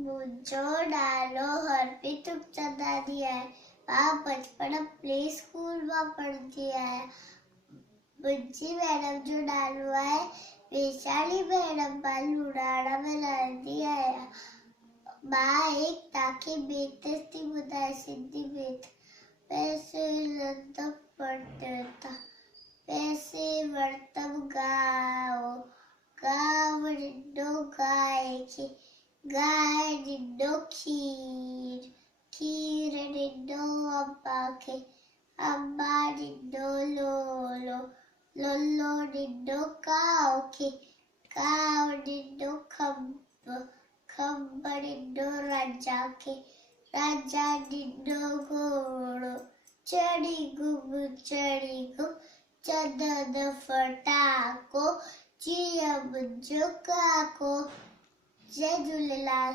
मुझो डालो हरप्रीत चंदानी है। मां बचपन प्ले स्कूल में पढ़ती है। मुझी मैडम जो डालो है वैशाली मैडम मां लुणाड़ा में रहती है। मां एक ताकि बेतस्ती बुधाए सिंधी बेत पैसे लंदन पढ़ते था। पैसे वर्तम गाओ गाव डिंडो गाय के गाय डिंडो खीर खीर डिंडो अम्बा के अम्बा डिंडो लोलो लोलो डिंडो काव के काव डिंडो खंब खंब डिंडो राजा के राजा डिंडो घोड़ो चढ़ी गुम चंदन फटाको जिया मुंहिंजो काको। जय झूलेलाल।